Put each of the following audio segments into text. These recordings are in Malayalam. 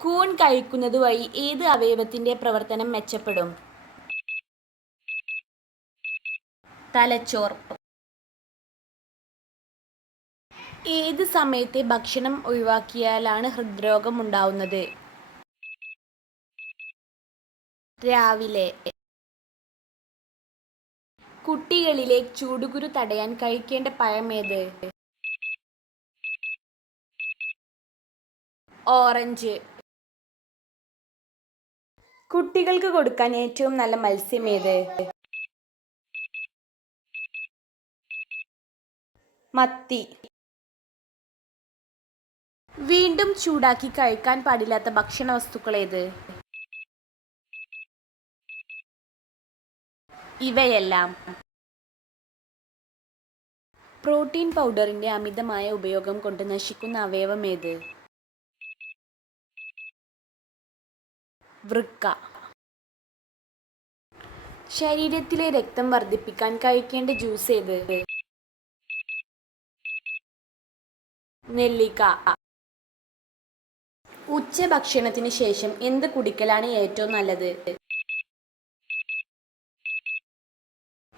കൂൺ കഴിക്കുന്നത് വഴി ഏത് അവയവത്തിന്റെ പ്രവർത്തനം മെച്ചപ്പെടും? തലച്ചോർ. ഏത് സമയത്തെ ഭക്ഷണം ഒഴിവാക്കിയാലാണ് ഹൃദ്രോഗം ഉണ്ടാവുന്നത്? രാവിലെ. കുട്ടികളിലെ ചൂടുകുരു തടയാൻ കഴിക്കേണ്ട പഴമേത്? ഓറഞ്ച്. കുട്ടികൾക്ക് കൊടുക്കാൻ ഏറ്റവും നല്ല മത്സ്യമേത്? മത്തി. വീണ്ടും ചൂടാക്കി കഴിക്കാൻ പാടില്ലാത്ത ഭക്ഷണ വസ്തുക്കളേത്? ഇവയെല്ലാം. പ്രോട്ടീൻ പൗഡറിന്റെ അമിതമായ ഉപയോഗം കൊണ്ട് നശിക്കുന്ന അവയവമേത്? വൃക്ക. ശരീരത്തിലെ രക്തം വർദ്ധിപ്പിക്കാൻ കഴിക്കേണ്ട ജ്യൂസ് ഏത്? നെല്ലിക്ക. ഉച്ചഭക്ഷണത്തിന് ശേഷം എന്ത് കുടിക്കലാണ് ഏറ്റവും നല്ലത്?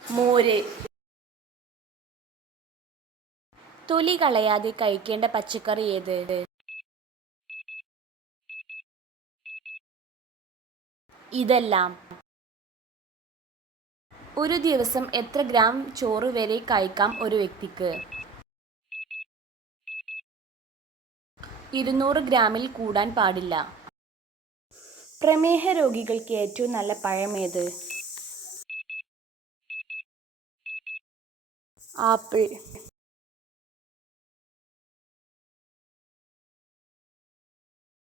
മോര്. തൊലി കളയാതെ കഴിക്കേണ്ട പച്ചക്കറി ഏത്? ഇതെല്ലാം. ഒരു ദിവസം എത്ര ഗ്രാം ചോറ് വരെ കഴിക്കാം ഒരു വ്യക്തിക്ക്? 200 ഗ്രാമിൽ കൂടാൻ പാടില്ല. പ്രമേഹ രോഗികൾക്ക് ഏറ്റവും നല്ല പഴമേത്? ആപ്പിൾ.